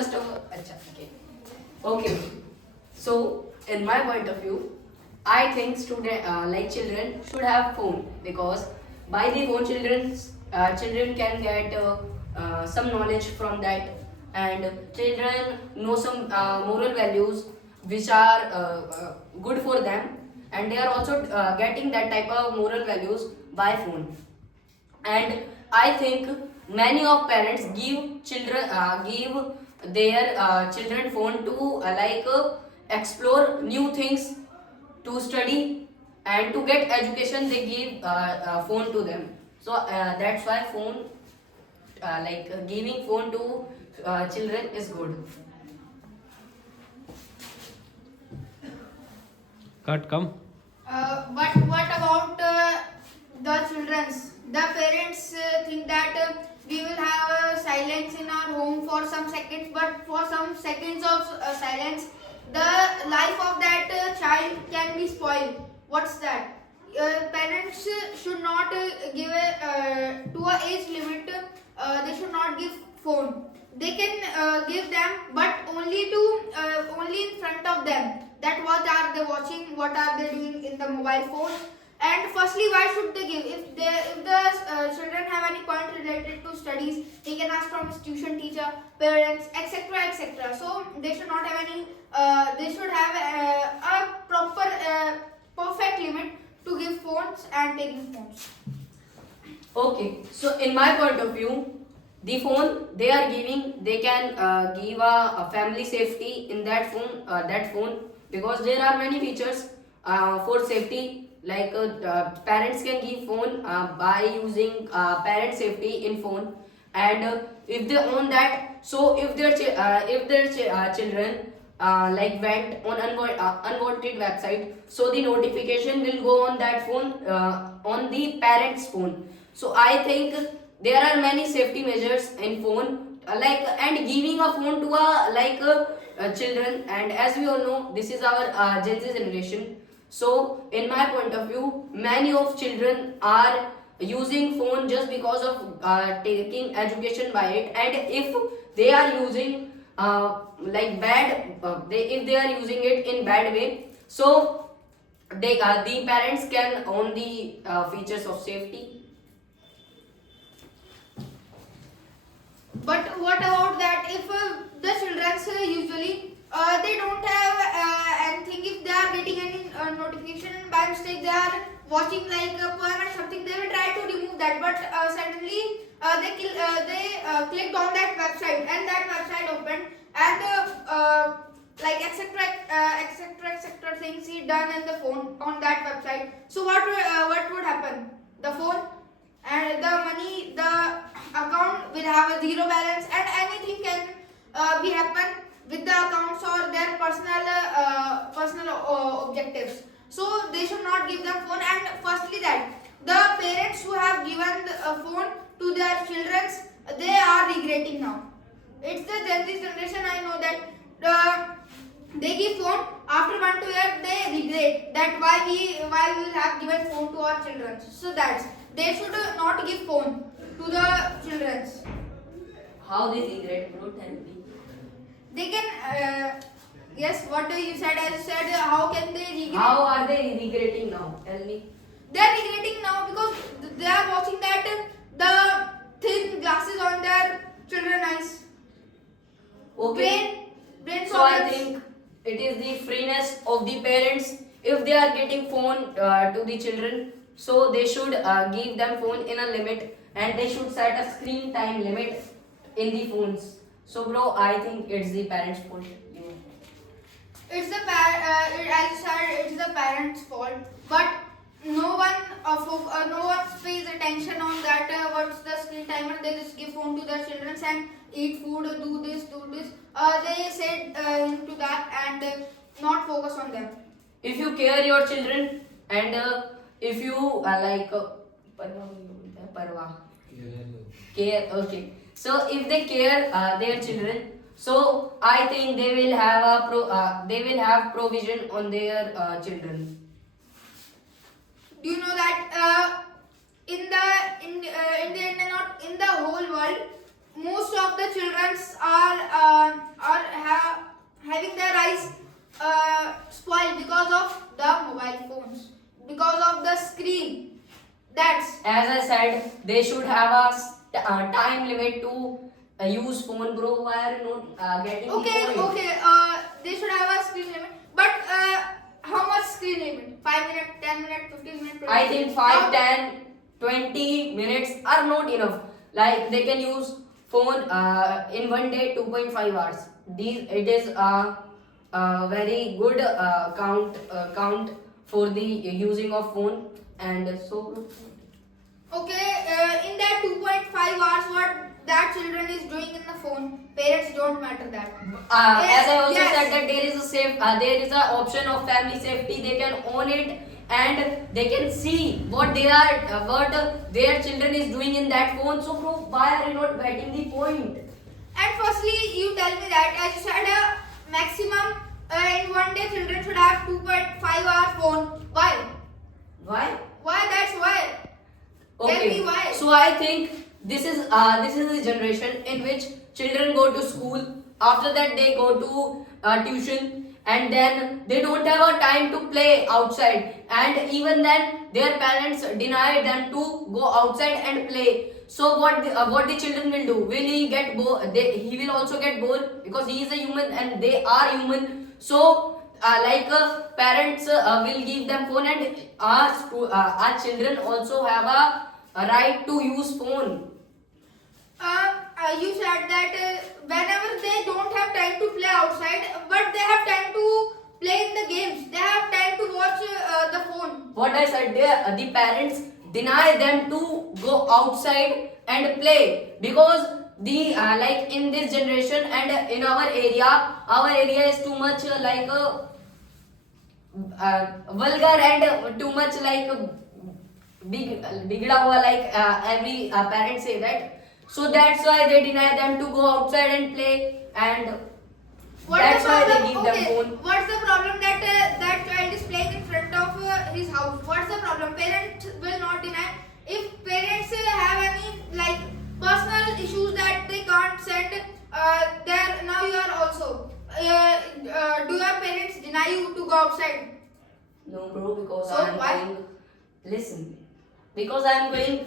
first of all, acha, okay. Okay. So, in my point of view, I think like children should have phone because by the phone, children can get some knowledge from that, and children know some moral values which are good for them, and they are also getting that type of moral values by phone. And I think many of parents give their children phone to explore new things, to study and to get education. They give phone to them. So that's why phone giving phone to children is good. Cut, come. But what about the children's? The parents think that we will have silence in our home for some seconds, but for some seconds of silence, the life of that child can be spoiled. What's that? Parents should not give to a age limit. They should not give phone. They can give them, but only in front of them. That what are they watching? What are they doing in the mobile phone? And firstly, why should they give? If the children have any point related to studies, they can ask from his tuition teacher, parents, etc., etc. So they should not have any. They should have a proper, perfect limit to give phones and taking phones. Okay, so in my point of view, the phone they are giving, they can give a family safety in that phone. Because there are many features for safety. Parents can give phone by using parent safety in phone, and if they own that, so if their children went on unwanted website, so the notification will go on that phone, on the parent's phone. So I think there are many safety measures in phone, and giving a phone to children. And as we all know, this is our Gen Z generation. So in my point of view, many of children are using phone just because of taking education by it. And if they are using if they are using it in bad way, so the parents can own the features of safety. But what about that if the children usually they don't have anything, if they are getting any notification and by mistake they are watching like a poem or something, they will try to remove that, but suddenly they clicked on that website and that website opened and etc things he done in the phone on that website. So what would happen? The phone and the money, the account will have a zero balance, and anything can be happen with the accounts or their personal objectives. So they should not give them phone. And firstly, that the parents who have given a phone to their children, they are regretting now. It's the Gen Z generation. I know that they give phone after 1 2 years, they regret that why we will have given phone to our children. So that's, they should not give phone to the children. How they regret, bro? Tell me. They can yes, what you said, as you said, how can they regret? How are they regretting now? Tell me. They are regretting now because they are watching that the thin glasses on their children's eyes. Okay. Brain So I problems. think it is the freeness of the parents. If they are getting phone to the children, so they should give them phone in a limit, and they should set a screen time limit in the phones. So bro, I think it's the parents' fault. It's the as you said, it's the parents' fault, but no one pays attention on that. What's the screen timer? They just give phone to their children and eat food, do this. They said to that and not focus on them. If you care your children, and if you care, okay. So if they care their children, so I think they will have they will have provision on their children. Do you know that in the not in the whole world, most of the children are they should have a time limit to use phone, bro. Why are you not getting Okay, the point? okay. They should have a screen limit. But how much screen limit? 5 minutes, 10 minutes, 15 minutes. 20 I think minutes? 5, How- 10, 20 minutes are not enough. Like they can use phone in one day 2.5 hours. It is a very good count for the using of phone. And so Okay, in that 2.5 hours, what that children is doing in the phone, parents don't matter that. Yes, as I also yes. said that there is a there is a option of family safety. They can own it and they can see what their children is doing in that phone. So bro, why are you not getting the point? And firstly, you tell me that as you said, maximum in one day children should have 2.5 hours phone. Why? Why? Why? That's why. Tell me why. So I think this is the generation in which children go to school. After that, they go to tuition, and then they don't have a time to play outside. And even then, their parents deny them to go outside and play. So what the children will do? Will he get bored? He will also get bored because he is a human and they are human. So parents will give them phone, and our children also have a right to use phone. You said that whenever they don't have time to play outside, but they have time to play in the games. They have time to watch the phone. What I said there, the parents deny them to go outside and play because the like in this generation and in our area is too much vulgar and too much big bigda hua, every parent say that. So that's why they deny them to go outside and play, and that's why they give them phone. What's the problem that that child is playing in front of his house? What's the problem? Parents will not deny. If parents have any like personal issues that they can't send there, now you are also. Do your parents deny you to go outside? No, bro, because So I'm why? going. Listen, because I'm going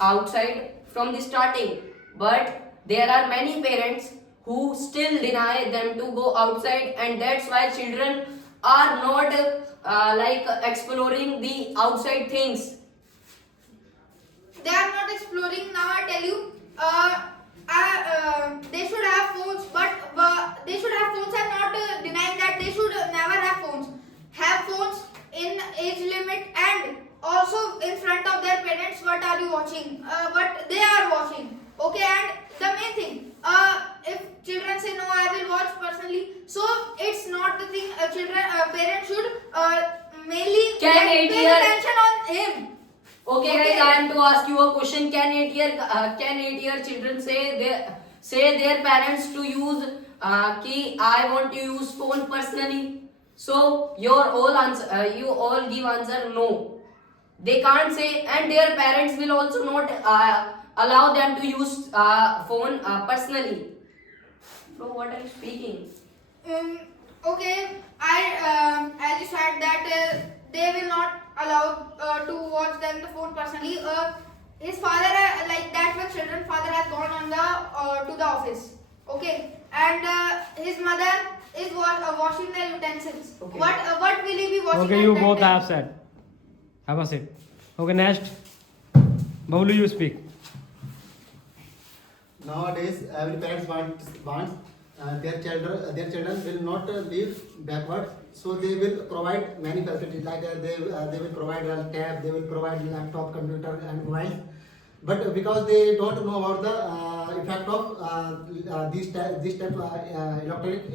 outside from the starting, but there are many parents who still deny them to go outside, and that's why children are not exploring the outside things. They are not exploring. Now I tell you, they should have phones, but they should have phones. I'm not denying that they should never have phones. Have phones in age limit and also in front of their parents. What are you watching? What they are watching. Okay, and the main thing, if children say no, I will watch personally. So it's not the thing. Parents should mainly Can pay 8 year- attention on him. Okay, Okay. guys, I am to ask you a question. Can 8-year children say their parents to use ki I want to use phone personally? So your all answer, you all give answer no. They can't say, and their parents will also not allow them to use phone personally. So what are you speaking? Okay, as you said that they will not allow to watch them the phone personally. His father, like that one children father has gone on the to the office. Okay, and his mother is washing the utensils. Okay. What will he be washing? Okay, at you that both time? have said. Have a sit. Okay, next. Bablu, you speak. Nowadays, every parents wants their children will not live backward, so they will provide many facilities like they will provide a tab, they will provide laptop, computer, and mobile. But because they don't know about the effect of these type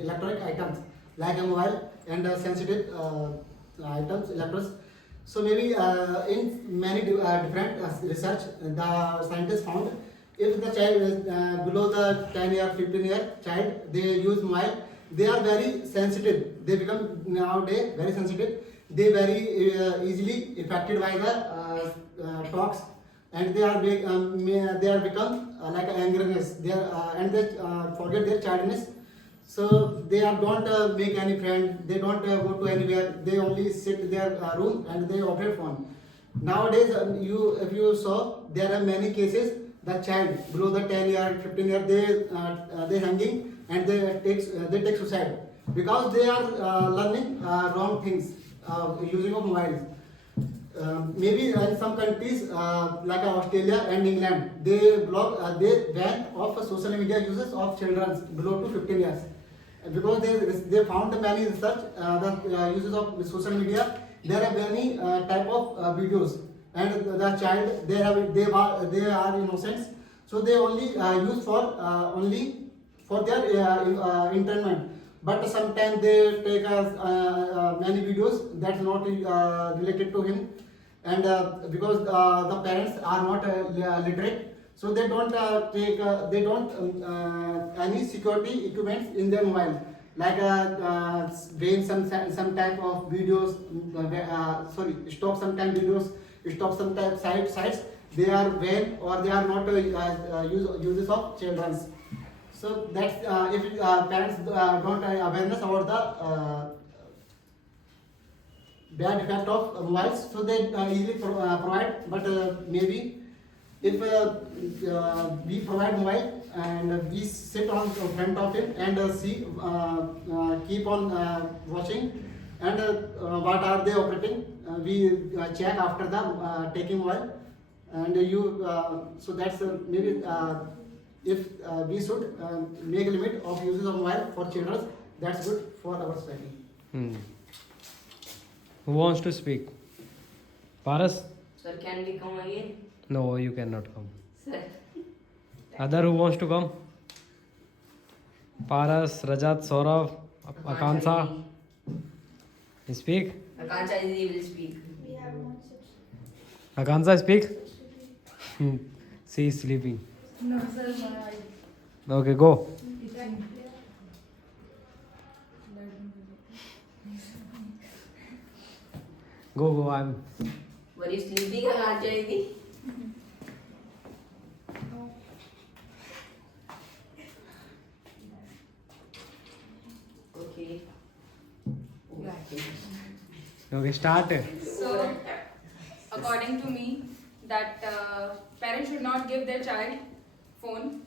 electronic items like a mobile and sensitive items, electrons. So maybe in many different research, the scientists found if the child is below the 10-year, 15-year child, they use mobile, they are very sensitive. They become nowadays very sensitive. They very easily affected by the talks, and they are become like angriness. They are and they forget their childness. So they don't make any friend. They don't go to anywhere. They only sit in their room and they operate phone. Nowadays, if you saw, there are many cases. The child below the 10 year, 15 year, they hanging and they take suicide because they are learning wrong things using of mobiles. Maybe in some countries like Australia and England, they ban of social media uses of children below to 15 years because they found many research the uses of social media. There are many type of videos, and the child they are innocent, so they only use for only for their entertainment. But sometimes they take many videos that's not related to him, and because the parents are not literate, so they don't any security equipments in their mobile, like ban some type of videos, sorry, stop some time videos, stop some type sites. They are banned or they are not uses of children's. So that's if parents don't awareness about the bad effect of mobiles, so they easily provide. But maybe if we provide mobile and we sit on front of it and see, keep on watching, and what are they operating, we check after the taking mobile, and you so that's maybe if we should make a limit of uses of mobile for children, that's good for our society. Who wants to speak? Paras? Sir, can we come again? No, you cannot come. Sir. Other who wants to come? Paras, Rajat, Saurav, Akansa. Speak. Akanksha ji will speak. We have one section. Akansa, speak. She is sleeping. No, sir. Okay, go. Go. I'm. Were you sleeping, Akanksha ji? Okay. Okay, start. So, according to me, that parents should not give their child phone.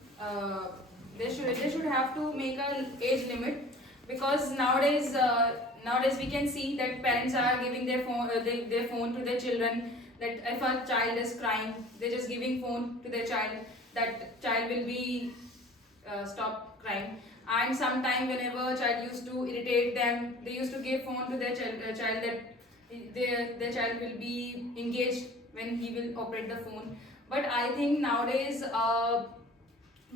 They should have to make an age limit, because nowadays we can see that parents are giving their phone to their children. That if a child is crying, they're just giving phone to their child. That child will be stop crying. And sometime whenever a child used to irritate them, they used to give phone to their child, that their child will be engaged when he will operate the phone. But I think nowadays,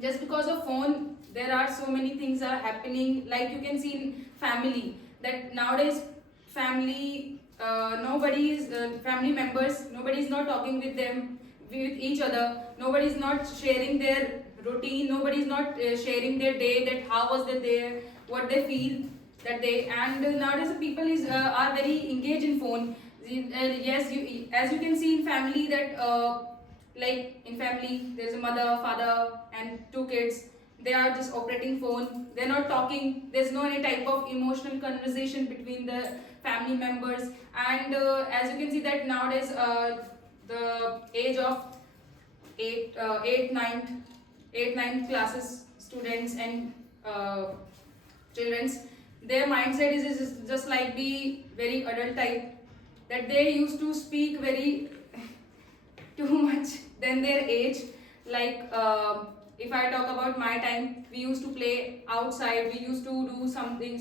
just because of phone, there are so many things are happening. Like you can see in family, that nowadays family, family members, nobody is not talking with them, with each other. Nobody is not sharing their routine. Nobody is not sharing their day, that how was their day, what they feel that day. And nowadays the people are very engaged in phone. Yes, as you can see in family, that like in family there is a mother, father and two kids. They are just operating phone. They're not talking. There's no any type of emotional conversation between the family members. And as you can see that nowadays the age of 8, 9 classes students and children's, their mindset is just like the very adult type, that they used to speak very too much than their age. Like if I talk about my time, we used to play outside, we used to do something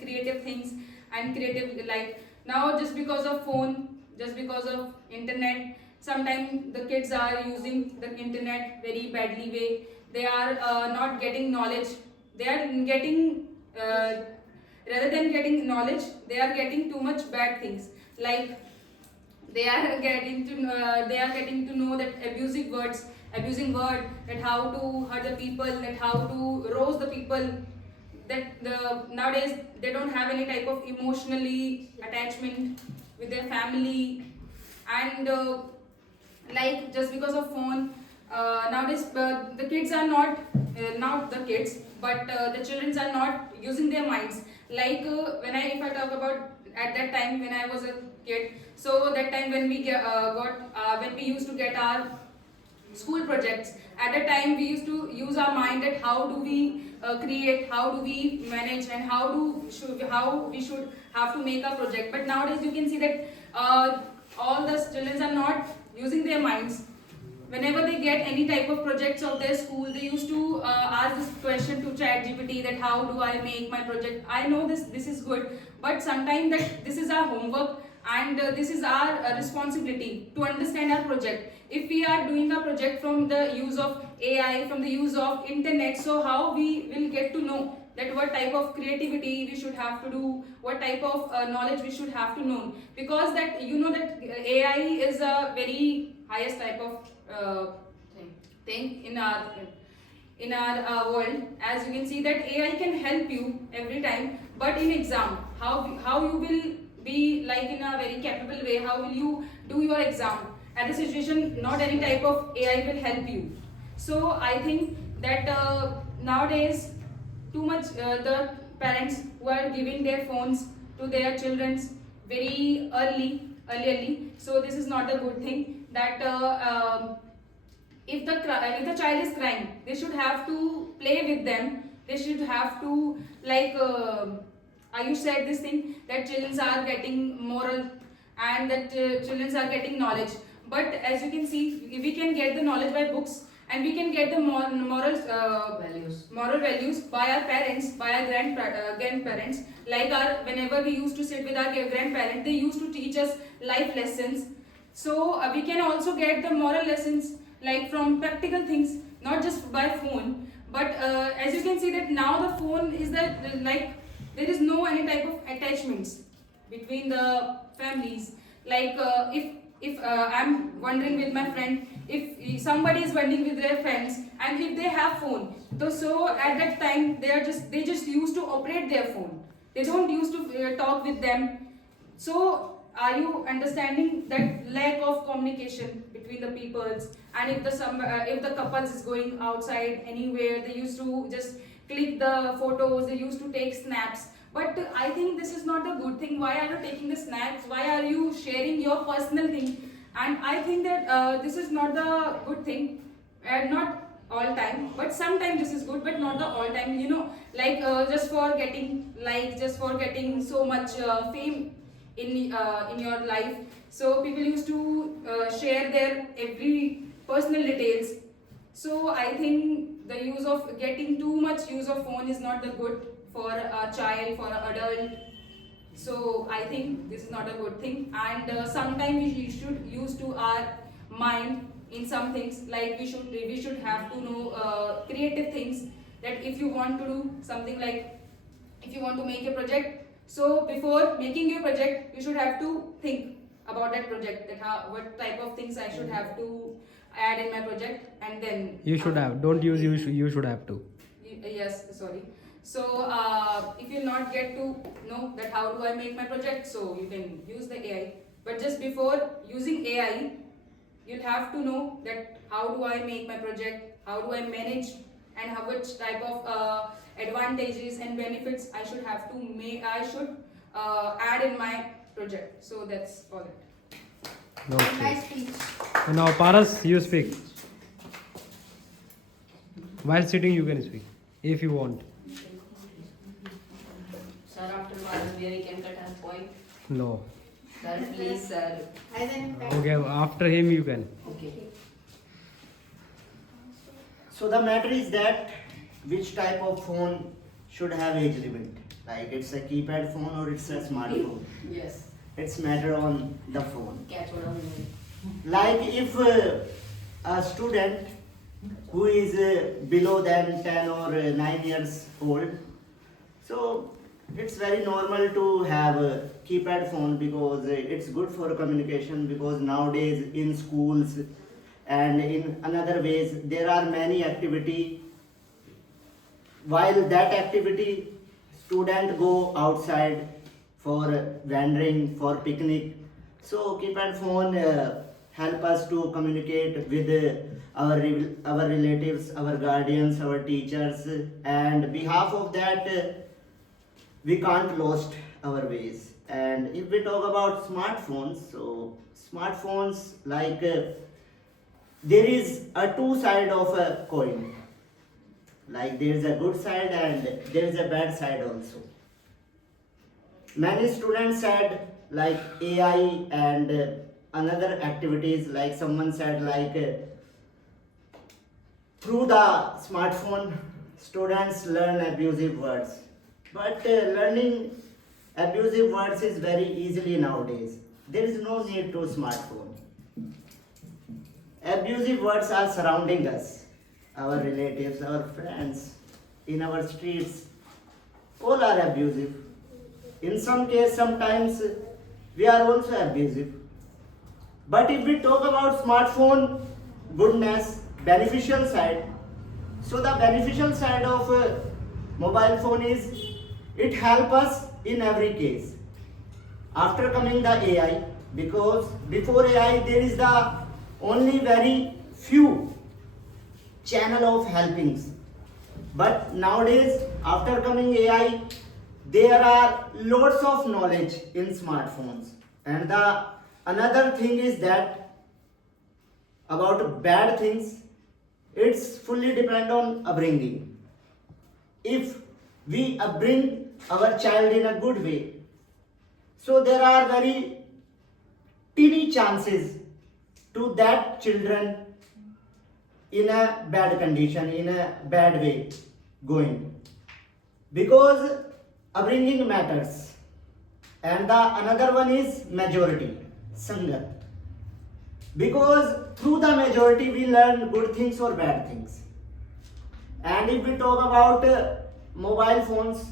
creative things and creative. Like now, just because of phone, just because of internet, sometimes the kids are using the internet very badly way. They are not getting knowledge. They are getting rather than getting knowledge, they are getting too much bad things. Like they are getting to know that abusing word, that how to hurt the people, that how to roast the people. That nowadays they don't have any type of emotionally attachment with their family. And like just because of phone, nowadays the kids are not the kids, but the children are not using their minds. Like if I talk about at that time when I was a kid. So that time when we when we used to get our school projects, at that time we used to use our mind that how do we create, how do we manage, and how we should have to make a project. But nowadays you can see that all the children are not using their minds. Whenever they get any type of projects of their school, they used to ask this question to ChatGPT that how do I make my project. I know this is good, but sometimes that this is our homework, and this is our responsibility to understand our project. If we are doing a project from the use of AI, from the use of internet, so how we will get to know that what type of creativity we should have to do, what type of knowledge we should have to know, because that you know that AI is a very highest type of thing in our world. As you can see that AI can help you every time, but in exam, how you will be like in a very capable way, how will you do your exam at a situation, not any type of AI will help you. So I think that nowadays too much the parents who are giving their phones to their children very early. So this is not a good thing. That if the child is crying, they should have to play with them. They should have to like you said this thing that children are getting moral, and that children are getting knowledge. But as you can see, we can get the knowledge by books, and we can get the moral values by our parents, by our grandparents. Like whenever we used to sit with our grandparents, they used to teach us life lessons. So we can also get the moral lessons like from practical things, not just by phone. But as you can see that now the phone is that like there is no any type of attachments between the families. Like if I'm wandering with my friend, if somebody is wandering with their friends, and if they have phone, so at that time they just used to operate their phone. They don't used to talk with them. So are you understanding that lack of communication between the peoples? And if the couples is going outside anywhere, they used to just click the photos, they used to take snaps. But I think this is not a good thing. Why are you taking the snaps? Why are you sharing your personal thing? And I think that this is not the good thing, and not all time, but sometimes this is good, but not the all time. You know, like just for getting likes, just for getting so much fame in your life. So people used to share their every personal details. So I think the use of getting too much use of phone is not the good for a child, for an adult. So I think this is not a good thing. And sometimes we should use to our mind in some things. Like we should have to know creative things. That if you want to do something, like if you want to make a project, so before making your project, you should have to think about that project. That what type of things I should have to add in my project, and then You should have. Don't use you should have to. Yes, sorry. So if you not get to know that how do I make my project, so you can use the AI. But just before using AI, you'll have to know that how do I make my project, how do I manage, and which type of advantages and benefits I should have to make, I should add in my project. So that's all it. Okay. Nice speech. And now Paras, you speak. While sitting, you can speak if you want. Sir, after one we can cut our point. No. Sir, please, sir. Has an impact. Okay, after him you can. Okay. So the matter is that which type of phone should have age limit? Like it's a keypad phone or it's a smartphone? Yes. It's matter on the phone. Catch what I'm doing. Like if a student who is below than 10 or 9 years old, so it's very normal to have a keypad phone because it's good for communication, because nowadays in schools and in another ways there are many activity. While that activity student go outside for wandering, for picnic, so keypad phone help us to communicate with our relatives, our guardians, our teachers, and behalf of that we can't lost our ways. And if we talk about smartphones, so smartphones like there is a two side of a coin. Like there is a good side and there is a bad side also. Many students said like AI and another activities, like someone said like through the smartphone students learn abusive words, but learning abusive words is very easily nowadays. There is no need to smartphone. Abusive words are surrounding us, our relatives, our friends, in our streets, all are abusive. In some case, sometimes we are also abusive. But if we talk about smartphone goodness, beneficial side, so the beneficial side of mobile phone is it helps us in every case. After coming the AI, because before AI there is the only very few channel of helpings, but nowadays after coming AI there are lots of knowledge in smartphones. And the another thing is that about bad things, it's fully depend on upbringing. If we upbring our child in a good way, so there are very teeny chances to that children in a bad condition, in a bad way going, because upbringing matters. And the another one is majority, sangat, because through the majority we learn good things or bad things. And if we talk about mobile phones,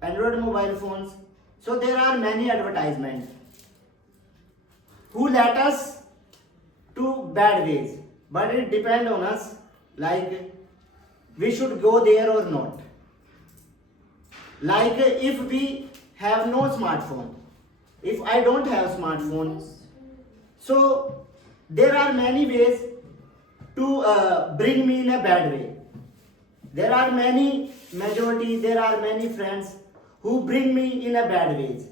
Android mobile phones, so there are many advertisements who let us to bad ways, but it depends on us, like we should go there or not. Like if we have no smartphone, if I don't have smartphone, so there are many ways to bring me in a bad way. There are many majority, there are many friends who bring me in a bad ways.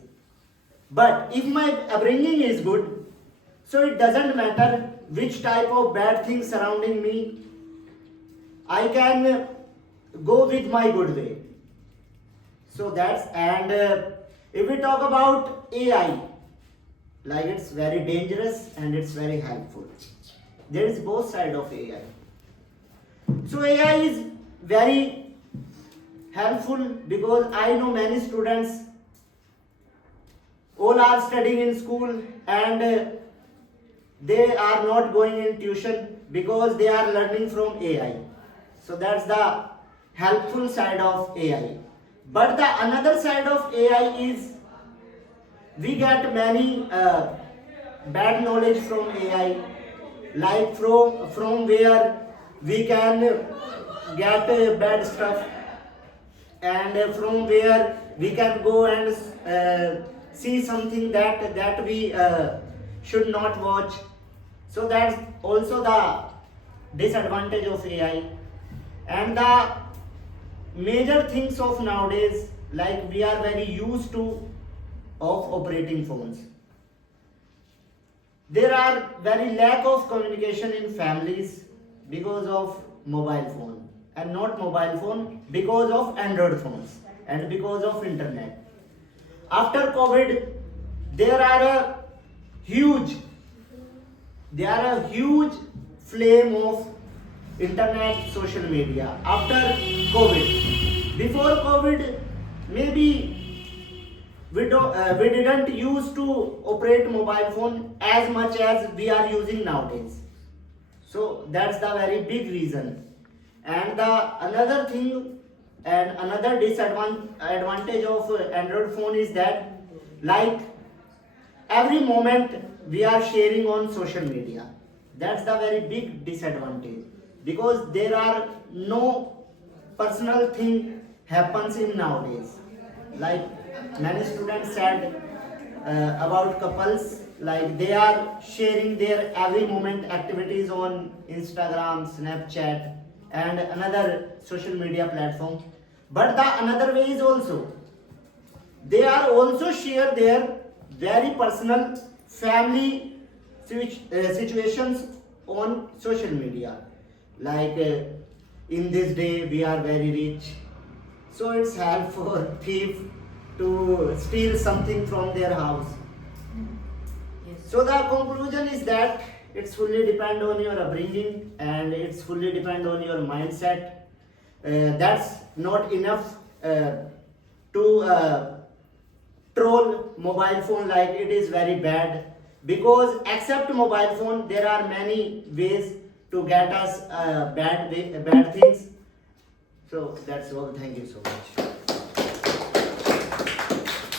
But if my upbringing is good, so it doesn't matter which type of bad things surrounding me, I can go with my good way. So that's, and if we talk about AI, like it's very dangerous and it's very helpful. There is both side of AI. So AI is very helpful because I know many students all are studying in school and they are not going in tuition because they are learning from AI. So that's the helpful side of AI. But the another side of AI is we get many bad knowledge from AI, like from where we can get bad stuff, and from where we can go and see something that we should not watch. So that's also the disadvantage of AI. And the major things of nowadays, like we are very used to of operating phones. There are very lack of communication in families because of mobile phone, and not mobile phone because of Android phones and because of internet. After COVID, there are a huge flame of internet, social media after COVID. Before COVID, maybe we didn't used to operate mobile phone as much as we are using nowadays. So that's the very big reason. And the another thing and another disadvantage of Android phone is that, like, every moment we are sharing on social media. That's the very big disadvantage, because there are no personal thing happens in nowadays. Like many students said about couples, like they are sharing their every moment activities on Instagram, Snapchat and another social media platform. But the another way is also they are also share their very personal family situations on social media. Like in this day we are very rich, so it's hard for thief to steal something from their house. So the conclusion is that it's fully depend on your upbringing and it's fully depend on your mindset. That's not enough to troll mobile phone like it is very bad, because except mobile phone there are many ways to get us bad things. So that's all. Thank you so much.